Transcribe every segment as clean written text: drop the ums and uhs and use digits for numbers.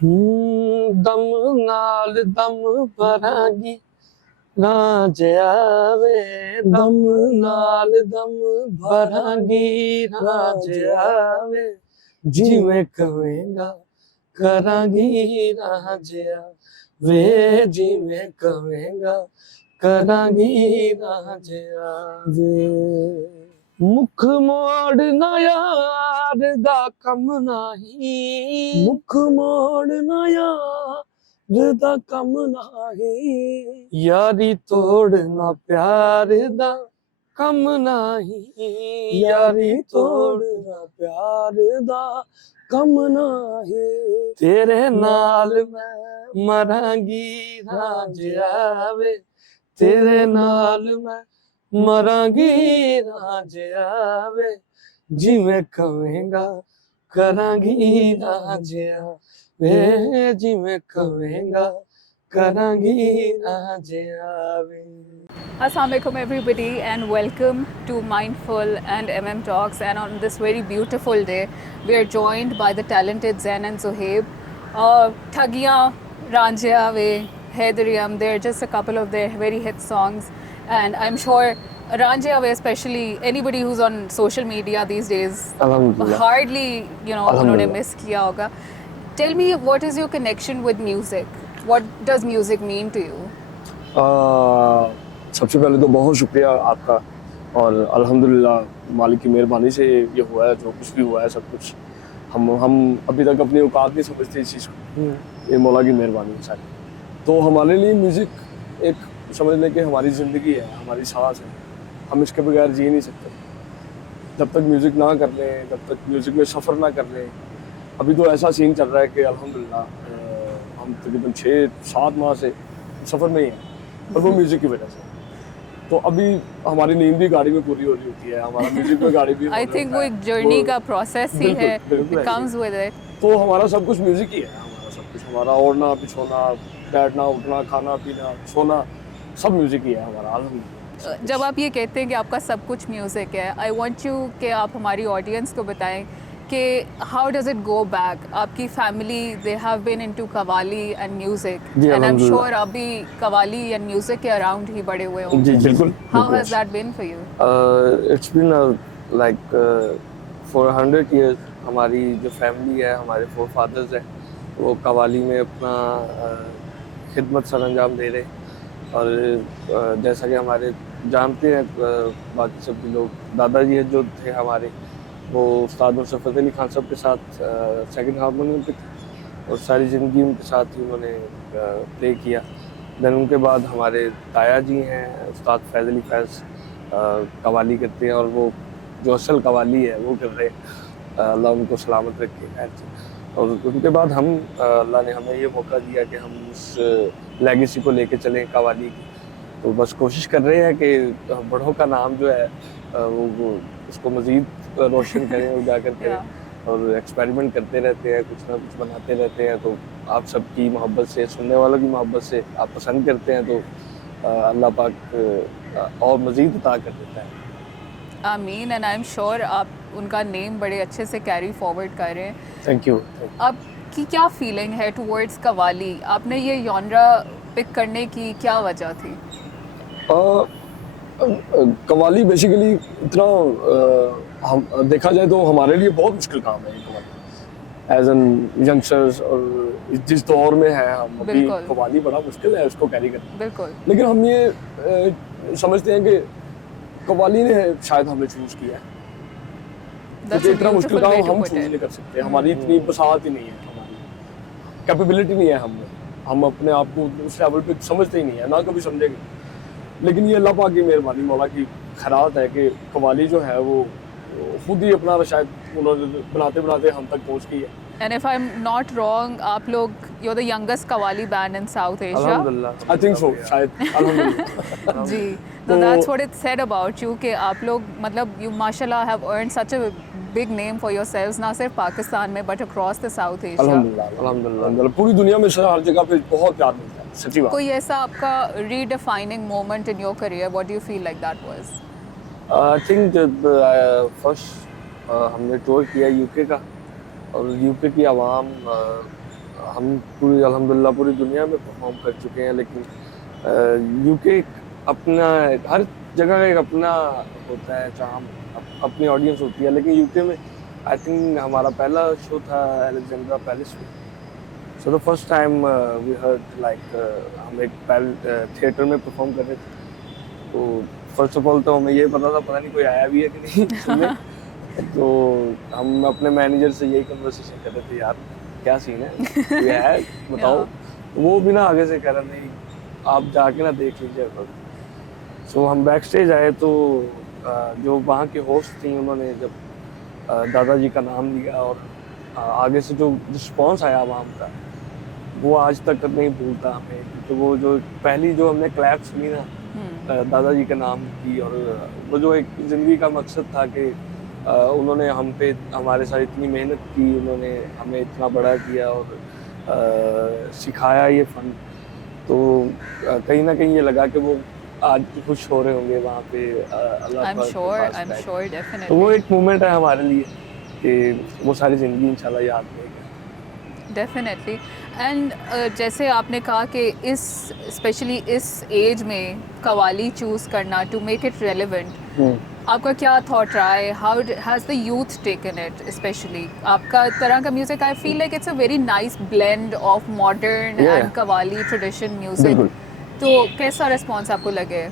दम नाल दम भरांगी राज आवे, दम नाल दम भरांगी राज आवे, जिवें कवेंगा करांगी राज आवे, जिवें कवेंगा करांगी राज आवे। मुख मोड़ना यार दा कम नाही, मुख मोड़ना यार दा कम नाही, यारी तोड़ना प्यार दा कम नाही, यारी तोड़ना प्यार दा कम नाही, तेरे नाल मैं मरांगी राज आवे, तेरे नाल मैं मरांगी राज आवे, जिवें कवेंगा करांगी राज आवे, जिवें कवेंगा करांगी राज आवे। Assalamualaikum everybody and welcome to Mindful and MM Talks, and on this very beautiful day we are joined by the talented Zain and Zohaib. Thagiyan, Ranjia Ve, Haidariyam, they're just a couple of their very hit songs, and I'm sure Ranjia Ve, especially anybody who's on social media these days, hardly उन्होंने miss किया होगा. Tell me, what is your connection with music? What does music mean to you? सबसे पहले तो बहुत शुक्रिया आपका, और अल्हम्दुलिल्लाह मालिक की मेहरबानी से ये हुआ है, जो कुछ भी हुआ है सब कुछ हम अभी तक अपनी औकात नहीं समझते इस चीज़ को, ये मौला की मेहरबानी है सारी। तो हमारे लिए म्यूज़िक एक समझ लें कि हमारी ज़िंदगी है, हमारी सांस है, हम इसके बगैर जी नहीं सकते। जब तक म्यूज़िक ना कर लें, जब तक म्यूज़िक में सफ़र ना कर लें, अभी तो ऐसा सीन चल रहा है कि अल्हम्दुलिल्लाह हम तकरीबन 6-7 माह से सफ़र में ही हैं, और वो म्यूज़िक की वजह से। तो अभी हमारी नींद भी गाड़ी में पूरी हो रही होती है, हमारा म्यूज़िक में गाड़ी भी आई थिंक वो एक जर्नी का प्रोसेस ही है, इट कम्स विद इट। तो हमारा सब कुछ म्यूज़िक ही है, हमारा सब कुछ, हमारा ओढ़ना बिछोना, बैठना उठना, खाना पीना सोना, सब म्यूज़िक ही है हमारा अल्हम्दुलिल्लाह। जब आप ये कहते हैं कि आपका सब कुछ म्यूज़िक है, आई वांट यू कि आप हमारी ऑडियंस को बताएं कि how does it go back. आपकी family they have been into qawwali and music, and I am sure आप भी कवाली एंड म्यूजिक के अराउंड ही बड़े हुए होंगे। जी बिल्कुल। How has that been for you? It's been like for 100 years हमारी जो फैमिली है, हमारे फोर फादर्स हैं, वो कवाली में अपना खिदमत सर अंजाम दे रहे, और जैसा कि हमारे जानते हैं बाकी सभी लोग, दादाजी जो थे हमारे, वो उस्ताद नुसरत अली खान साहब के साथ सेकंड हारमोनियम पे थे, और सारी ज़िंदगी उनके साथ ही उन्होंने प्ले किया। देन उनके बाद हमारे ताया जी हैं, उस्ताद फैज़ अली फैज़, कवाली करते हैं, और वो जो असल कवाली है वो कर रहे हैं, अल्लाह उनको सलामत रखे। और उनके बाद हम, अल्लाह ने हमें ये मौका दिया कि हम उस लेगेसी को लेके चलें कवाली की। तो बस कोशिश कर रहे हैं कि बड़ों का नाम जो है वो उसको मज़ीद रोशन करें, उजागर करें, और एक्सपेरिमेंट करते रहते हैं, कुछ ना कुछ बनाते रहते हैं। तो आप सबकी मोहब्बत से, सुनने वालों की मोहब्बत से आप पसंद करते हैं, तो अल्लाह पाक और मज़ीद अता कर देता है। आमीन। एंड आई एम श्योर आप उनका नेम बड़े अच्छे से कैरी फॉरवर्ड कर रहे हैं। Thank you. आपकी क्या फीलिंग है टुवर्ड्स कवाली? आपने ये जॉनरा पिक करने की क्या वजह थी? कवाली बेसिकली इतना हम देखा जाए तो हमारे लिए बहुत मुश्किल काम है कवाली, एज एन यंगस्टर्स, और जिस दौर में है हम अभी, कवाली बड़ा मुश्किल है उसको कैरी करना। बिल्कुल। लेकिन हम ये समझते हैं कि कवाली ने शायद हमें चूज किया है, क्योंकि इतना मुश्किल काम हम चूज नहीं कर सकते, हमारी इतनी बसात ही नहीं है, हमारी कैपेबिलिटी नहीं है, हम अपने आप को उस लेवल पे समझते ही नहीं है, ना कभी समझेंगे। लेकिन ये अल्लाह पाक की मेहरबानी, मौला की खैरात है कि कवाली जो है वो खुद ही अपना शायद उन्होंने बनाते बनाते हम तक पहुंच गई है। And if I'm not wrong, आप लोग, you're the youngest qawwali band in South Asia. अल्हम्दुलिल्लाह। I think so, शायद। अल्हम्दुलिल्लाह। जी, so that's what it said about you कि आप लोग, मतलब you माशाल्लाह have earned such a big name for yourselves, ना सिर्फ पाकिस्तान में but across the South Asia. अल्हम्दुलिल्लाह। पूरी दुनिया में हर जगह पे बहुत प्यार मिलता है, सच्ची बात। कोई ऐसा आपका redefining moment in your career, what do you feel like that was? I think जब फर्स्ट हमने टूर किया यूके का, और यूके की आवाम हम पूरी अल्हम्दुलिल्लाह पूरी दुनिया में परफॉर्म कर चुके हैं, लेकिन यूके अपना, हर जगह एक अपना होता है चार्म, अपनी ऑडियंस होती है, लेकिन यूके में आई थिंक हमारा पहला शो था अलेक्जेंड्रा पैलेस में। So the first time we heard like हम एक थिएटर में परफॉर्म कर रहे थे। तो फर्स्ट ऑफ ऑल तो हमें ये पता नहीं कोई आया भी है कि नहीं सुनने। तो हम अपने मैनेजर से यही कन्वर्सेशन कर रहे थे, यार क्या सीन है, ये है बताओ। तो वो भी ना आगे से कह रहा नहीं आप जाके ना देख लीजिए। सो हम बैक स्टेज आए तो जो वहाँ के होस्ट थी उन्होंने जब दादाजी का नाम लिया और आगे से जो रिस्पॉन्स आया वहाँ का, वो आज तक नहीं भूलता हमें। तो वो जो पहली जो हमने क्लैप सुनी ना दादाजी के नाम की, और वो जो एक ज़िंदगी का मकसद था कि उन्होंने हम पे हमारे साथ इतनी मेहनत की, उन्होंने हमें इतना बड़ा किया और सिखाया ये फ़न। तो कहीं ना कहीं ये लगा कि वो आज खुश हो रहे होंगे वहाँ पे अल्लाह I'm पाक के sure, पास I'm बैठ के। sure, तो definitely. वो एक मोमेंट है हमारे लिए कि वो सारी ज़िंदगी इंशाल्लाह याद रहेगी। डेफिनेटली। एंड जैसे आपने कहा कि इस स्पेशली इस एज में कवाली चूज़ करना टू मेक इट रेलेवेंट, आपका क्या थॉट रहा है? How has the youth taken it? Specially आपका तरह का music, I feel like it's a very nice blend of modern Yeah. And qawwali tradition music. बिल्कुल। तो कैसा रिस्पॉन्स आपको लगे?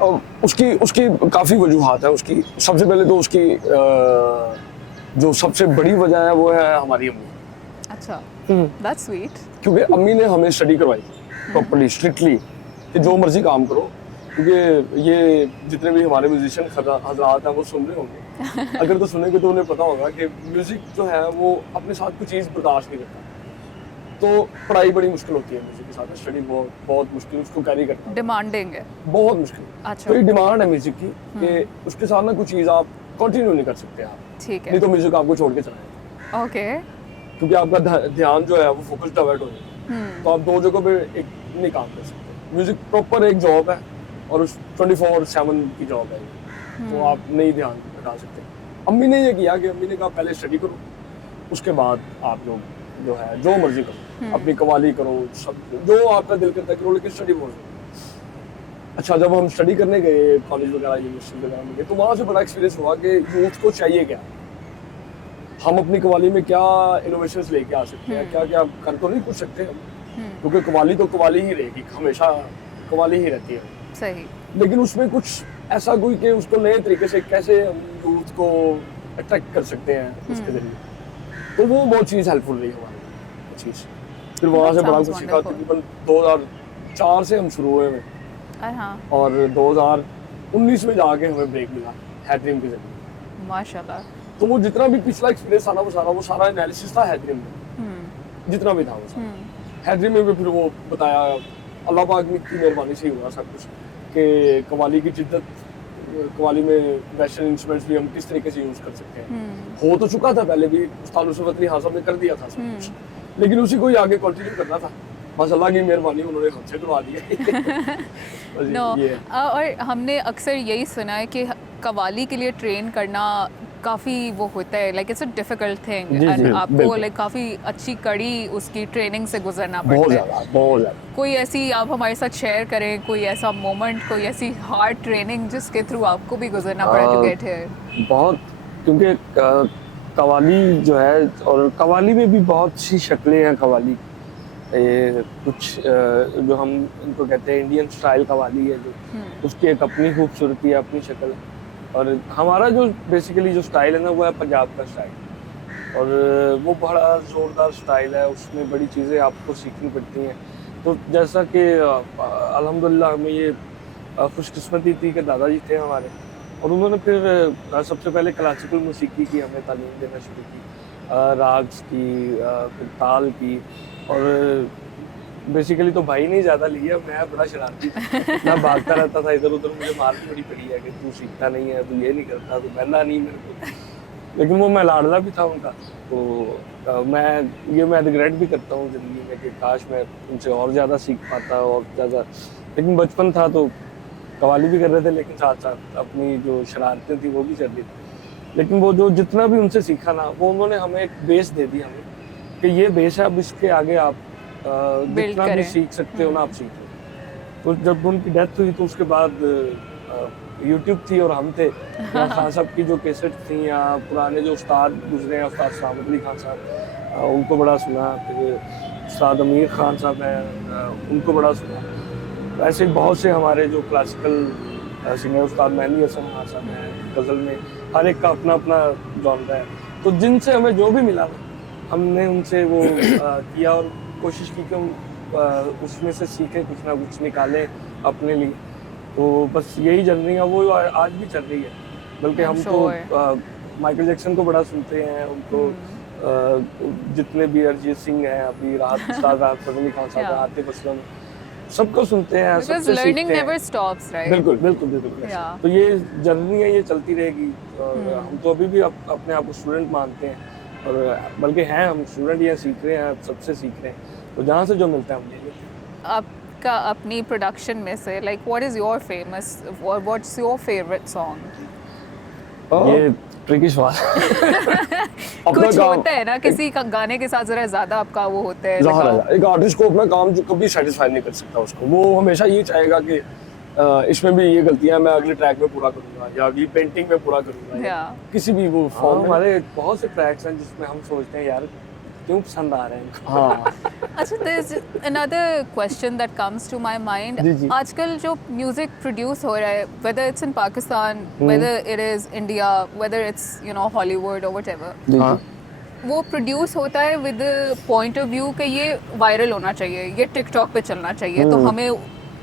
और उसकी उसकी काफ़ी वजूहात है। उसकी सबसे पहले तो उसकी जो सबसे बड़ी वजह है वो है हमारी अम्मी। अच्छा, दैट्स स्वीट। क्योंकि अम्मी ने हमें स्टडी करवाई प्रॉपर्ली, स्ट्रिक्टली, कि जो मर्जी काम करो। क्योंकि ये जितने भी हमारे म्यूजिशियन हजरात हैं वो सुन रहे होंगे, अगर तो सुनेंगे तो उन्हें पता होगा कि म्यूजिक जो है वो अपने साथ कोई चीज़ बर्दाश्त नहीं करता। तो पढ़ाई बड़ी मुश्किल होती है म्यूजिक के साथ, स्टडी बहुत मुश्किल उसको कैरी करना, डिमांडिंग है। बहुत मुश्किल। अच्छा। तो ये डिमांड है म्यूजिक की कि उसके साथ ना कुछ चीज़ आप कंटिन्यू नहीं कर सकते आप, ठीक है। नहीं तो म्यूजिक आपको छोड़ के चलाएगा। ओके। क्योंकि आपका ध्यान जो है वो फोकस डाइवर्ट हो जाएगा। तो आप दो जगहों पे एक नहीं काम कर सकते। म्यूजिक प्रॉपर एक जॉब है और उस 24/7 की जॉब है, तो आप नहीं ध्यान हटा सकते। अम्मी ने ये किया कि अम्मी ने कहा पहले स्टडी करो, उसके बाद आप जो है जो मर्जी करो, अपनी कवाली करो, सब जो आपका दिल करता है करो, लेकिन स्टडी बहुत जरूरी। अच्छा, जब हम स्टडी करने गए कॉलेज वगैरह यूनिवर्सिटी वगैरह में गए, तो वहाँ से बड़ा एक्सपीरियंस हुआ कि यूथ को चाहिए क्या, हम अपनी कवाली में क्या इनोवेशंस लेके आ सकते हैं, क्या क्या कर तो नहीं कुछ सकते हम, क्योंकि कवाली तो कवाली ही रहेगी, हमेशा कवाली ही रहती है। सही। लेकिन उसमें कुछ ऐसा कोई कि उसको नए तरीके से कैसे हम यूथ को अट्रैक्ट कर सकते हैं उसके जरिए, तो वो बहुत चीज़ हेल्पफुल रही हमारे लिए चीज़। फिर वहाँ से बड़ा कुछ सीखा। तकरीबन 2004 से हम शुरू हुए हैं, हाँ, और 2019 में जाके हमें ब्रेक मिला हैड्रीम के जरिए। माशाल्लाह। तो वो जितना भी पिछला एक्सपीरियंस था ना वो सारा एनालिसिस था हैड्रीम में, जितना भी था वो सारा हैड्रीम में भी। फिर वो बताया अल्लाह पाक की मेहरबानी से ही हुआ सब कुछ, कि कवाली की जिद्दत, कवाली में वेस्टर्न इंस्ट्रूमेंट्स भी हम किस तरीके से यूज़ कर सकते हैं। हो तो चुका था पहले भी, उस्ताद यूसुफ अली हाँ साहब ने कर दिया था सब कुछ, लेकिन उसी को ही आगे कंटिन्यू करना था। बस अल्लाह की मेहरबानी उन्होंने हमसे करवा दिया। नो, और हमने अक्सर यही सुना है कि कवाली के लिए ट्रेन करना काफ़ी वो होता है, like it's a difficult thing, जी, एंड जी, आपको बिल्कुल। लाइक काफ़ी अच्छी कड़ी उसकी ट्रेनिंग से गुजरना बहुत पड़ता है। ज़्यादा, बहुत ज़्यादा। कोई ऐसी आप हमारे साथ शेयर करें, कोई ऐसा मोमेंट, कोई ऐसी हार्ड ट्रेनिंग जिसके थ्रू आपको भी गुजरना पड़ा टू गेट हियर? बहुत, क्योंकि कवाली जो है, और कवाली में भी बहुत सी शक्लें हैं कवाली। ये कुछ जो हम इनको कहते हैं इंडियन स्टाइल कवाली है, जो उसकी एक अपनी खूबसूरती है, अपनी शक्ल है। और हमारा जो बेसिकली जो स्टाइल है ना वो है पंजाब का स्टाइल, और वो बड़ा ज़ोरदार स्टाइल है, उसमें बड़ी चीज़ें आपको सीखनी पड़ती हैं। तो जैसा कि अल्हम्दुलिल्लाह हमें ये खुशकिस्मती थी कि दादाजी थे हमारे, और उन्होंने फिर सबसे पहले क्लासिकल मौसीकी की हमें तालीम देना शुरू की, राग्स की, फिर ताल की। और बेसिकली तो भाई ने ज़्यादा लिया, मैं बड़ा शरारती मैं भागता रहता था इधर उधर, मुझे मार भी बड़ी पड़ी है कि तू सीखता नहीं है, तू ये नहीं करता, तू पहला नहीं मेरे को। लेकिन वो मैं लाडला भी था उनका, तो मैं रिग्रेट भी करता हूँ ज़िंदगी में कि काश मैं उनसे और ज़्यादा सीख पाता और ज़्यादा। लेकिन बचपन था तो कवाली भी कर रहे थे, लेकिन साथ साथ अपनी जो शरारतें थी वो भी कर रही थी। लेकिन वो जो जितना भी उनसे सीखा ना, वो उन्होंने हमें एक बेस दे दी हमें, कि ये बेस है, अब इसके आगे आप जितना भी करें। सीख सकते हो ना आप सीख लो। तो जब उनकी डेथ हुई तो उसके बाद यूट्यूब थी और हम थे, या खान साहब की जो कैसेट थी या पुराने जो उस्ताद गुजरे हैं, उस्ताद सामत अली खान साहब, उनको बड़ा सुना। फिर उस्ताद अमीर खान साहब हैं, उनको बड़ा सुना। ऐसे बहुत से हमारे जो क्लासिकल सिंगर, उस्ताद मेहंदी हसन खान साहब हैं, गज़ल में हर एक का अपना अपना जॉनर है। तो जिनसे हमें जो भी मिला हमने उनसे वो किया और कोशिश की कि हम उसमें से सीखें, कुछ ना कुछ निकालें अपने लिए। तो बस यही जर्नी है, वो आज भी चल रही है। बल्कि हम तो माइकल जैक्सन को बड़ा सुनते हैं, उनको जितने भी अरिजीत सिंह हैं, अभी राहत फतेह खान साहब, आतिफ असलम, सबको सुनते हैं, Because सबसे learning सीखते never हैं। stops, right? बिल्कुल बिल्कुल बिल्कुल। Yeah. तो ये जर्नी है, ये चलती रहेगी। और हम तो अभी भी अपने आप को स्टूडेंट मानते हैं, और बल्कि हैं हम स्टूडेंट, ये सीख रहे हैं, सबसे सीख रहे हैं। तो जहाँ से जो मिलता है हम ले लेते हैं। आपका अपनी प्रोडक्शन में से like what is your famous or what's your favorite song? ये ट्रिकी सवाल कुछ होता है ना, किसी का गाने के साथ जरा ज्यादा आपका वो होता है ज़ाहिर लगाव। है एक आर्टिस्ट को अपना काम जो कभी सेटिस्फाई नहीं कर सकता उसको, वो हमेशा ये चाहेगा कि इसमें भी ये गलतियां मैं अगले ट्रैक में पूरा करूंगा या अगली पेंटिंग में पूरा करूंगा, या Yeah. किसी भी वो फॉर्म में। हमारे बहुत से ट्रैक्स हैं जिसमें हम सोचते हैं यार क्यों पसंद आ रहे हैं इनको। हाँ अच्छा, there's another question that comes to my mind. जी, जी। आजकल जो म्यूजिक प्रोड्यूस हो रहा है, whether it's in Pakistan, whether it is India, whether it's Hollywood or whatever, हाँ वो प्रोड्यूस होता है विद पॉइंट ऑफ व्यू कि ये वायरल होना चाहिए, ये टिकटॉक पे चलना चाहिए, तो हमें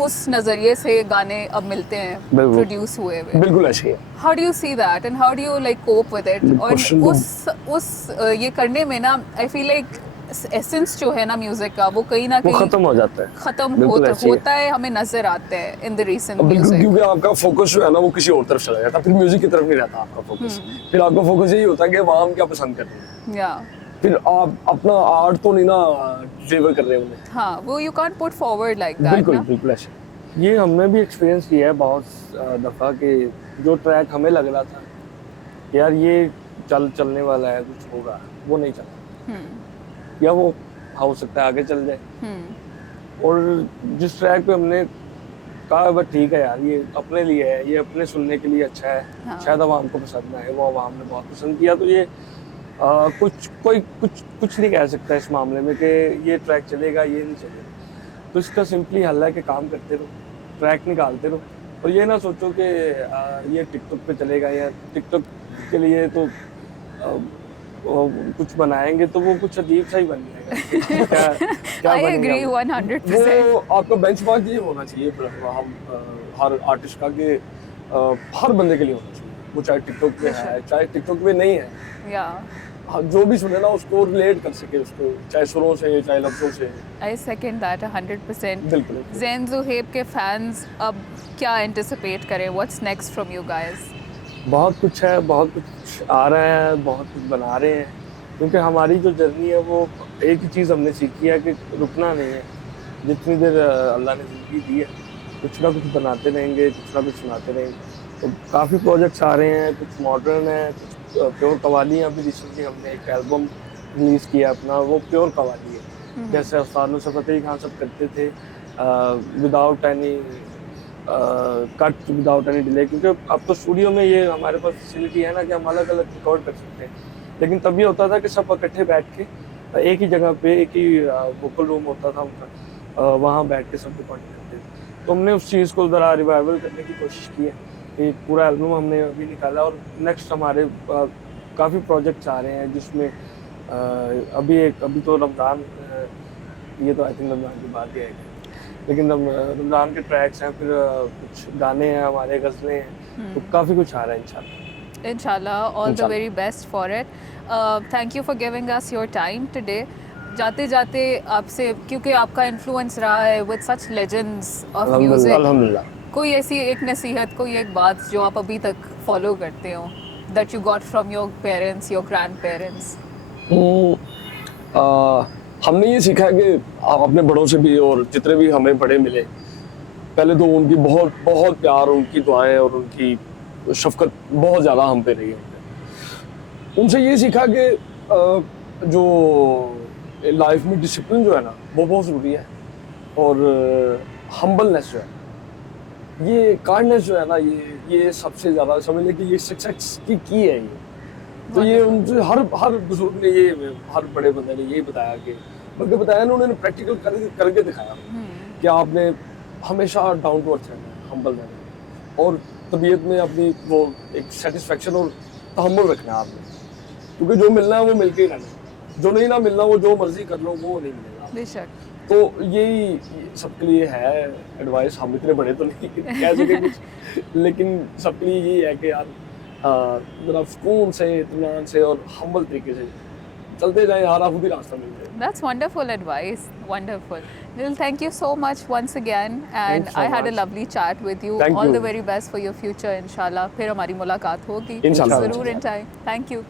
उस नजरिए से गाने अब मिलते हैं बिल्कुल। प्रोड्यूस हुए हुए। बिल्कुल ऐसे ही है। How do you see that and how do you like cope with it? और question उस ये करने में ना आई फील लाइक एसेंस जो है ना म्यूजिक का, वो कहीं ना वो कहीं खत्म हो जाता है। खत्म बिल्कुल ऐसे ही है। होता है, हमें नजर आता है इन द रीसेंट अब बिल्कुल, म्यूजिक। क्योंकि आपका फोकस जो है ना वो किसी और तरफ चला जाता है, फिर म्यूजिक की तरफ नहीं रहता आपका फोकस। फिर आपका फोकस यही होता है कि आवाम क्या पसंद कर रही है, या फिर आप अपना आर्ट तो नहीं ना डिलीवर कर रहे हैं उन्हें। हाँ, वो you can't put forward like that बिल्कुल ना। बिल्कुल ऐसे। ये हमने भी एक्सपीरियंस किया है बहुत दफ़ा कि जो ट्रैक हमें लग रहा था यार ये चलने वाला है, कुछ होगा, वो नहीं चला, या वो हो सकता है आगे चल जाए। और जिस ट्रैक पे हमने कहा बस ठीक है यार ये अपने लिए है, ये अपने सुनने के लिए अच्छा है, हाँ। शायद आवाम को पसंद आए, वो आवाम ने बहुत पसंद किया, तो ये कुछ नहीं कह सकता इस मामले में कि ये ट्रैक चलेगा ये नहीं चलेगा। तो इसका सिंपली हल है कि काम करते रहो, ट्रैक निकालते रहो, और ये ना सोचो कि ये टिकटॉक पे चलेगा, या टिकटॉक के लिए तो कुछ बनाएंगे तो वो कुछ अजीब सा ही बन जाएगा। क्या आई बनेगा एग्री वो? 100%। वो आपका बेंचमार्क ये होना चाहिए हम हर आर्टिस्ट का कि हर बंदे के लिए होना चाहिए, वो चाहे टिकटॉक पे है चाहे टिकटॉक पे नहीं है, या जो भी सुने ना उसको रिलेट कर सके, उसको चाहे सुरों से चाहे लफ्जों से। आई सेकंड दैट 100%। बिल्कुल ज़ैन ज़ुहैब के फैंस अब क्या एंटिसिपेट करें? What's next from you guys? बहुत कुछ है, बहुत कुछ आ रहा है, बहुत कुछ बना रहे हैं, क्योंकि हमारी जो जर्नी है वो एक ही चीज़ हमने सीखी है कि रुकना नहीं है। जितनी देर अल्लाह ने ज़िंदगी दी है कुछ ना कुछ बनाते रहेंगे, कुछ ना कुछ सुनाते रहेंगे। तो काफ़ी प्रोजेक्ट्स आ रहे हैं, कुछ मॉडर्न है, कुछ प्योर कवाली। अभी रिसेंटली हमने एक एल्बम रिलीज़ किया अपना, वो प्योर कवाली है, जैसे उस्ताद नुसरत फतेह खान सब करते थे, without any cut, without any delay. क्योंकि अब तो स्टूडियो में ये हमारे पास फैसिलिटी है ना कि हम अलग अलग रिकॉर्ड कर सकते हैं, लेकिन तब ये होता था कि सब इकट्ठे बैठ के एक ही जगह पे एक ही वोकल रूम होता था उनका, वहाँ बैठ के सब रिकॉर्ड करते थे। तो हमने उस चीज़ को ज़रा रिवाइवल करने की कोशिश की है। एक पूरा एल्बम हमने अभी निकाला, और नेक्स्ट हमारे काफ़ी प्रोजेक्ट्स आ रहे हैं, जिसमें अभी तो रमज़ान, ये तो आई थिंक रमज़ान के बाद ही आएगा, लेकिन रमज़ान के ट्रैक्स हैं, फिर कुछ गाने हैं हमारे, गज़लें हैं, तो काफ़ी कुछ आ रहा है इंशाल्लाह। All the very best for it. Thank you for giving us your time today. जाते जाते आपसे, क्योंकि आपका इन्फ्लुएंस रहा है with such legends of music, अल्हम्दुलिल्लाह। कोई ऐसी एक नसीहत, कोई एक बात जो आप अभी तक फॉलो करते हो, that you got from your parents, your grand parents? हमने ये सीखा है कि आप अपने बड़ों से भी, और जितने भी हमें बड़े मिले, पहले तो उनकी बहुत बहुत प्यार, उनकी दुआएं और उनकी शफकत बहुत ज़्यादा हम पे रही है। उनसे ये सीखा कि जो लाइफ में डिसिप्लिन जो है ना वो बहुत ज़रूरी है, और हम्बलनेस जो है, ये काइंडनेस जो है ना, ये सबसे ज़्यादा समझ लें कि ये सक्सेस की है ये। तो ये उनसे हर बुजुर्ग ने ये, हर बड़े बंदे ने यही बताया कि, बल्कि बताया ना उन्होंने प्रैक्टिकल करके दिखाया कि आपने हमेशा डाउन टू अर्थ रहना है, हम्बल रहना है, और तबीयत में अपनी वो एक सेटिस्फेक्शन और तहम्मुल रखना है आपने, क्योंकि जो मिलना है वो मिल के ही रहना है, जो नहीं ना मिलना वो जो मर्जी कर लो वो नहीं मिलेगा। बेशक। तो यही सबके लिए है एडवाइस। हम इतने बड़े तो नहीं कह सके कुछ, लेकिन सबके लिए यही है कि यार जरा सुकून से, इत्मीनान से और हम्बल तरीके से चलते जाएं, यार आप खुद ही रास्ता मिल जाए। That's wonderful advice. Wonderful. Well, thank you so much once again, and Thanks so I had a much. lovely chat with you. Thank All you. the very best for your future, inshallah. फिर हमारी मुलाकात होगी Inshallah. ज़रूर in time. Thank you.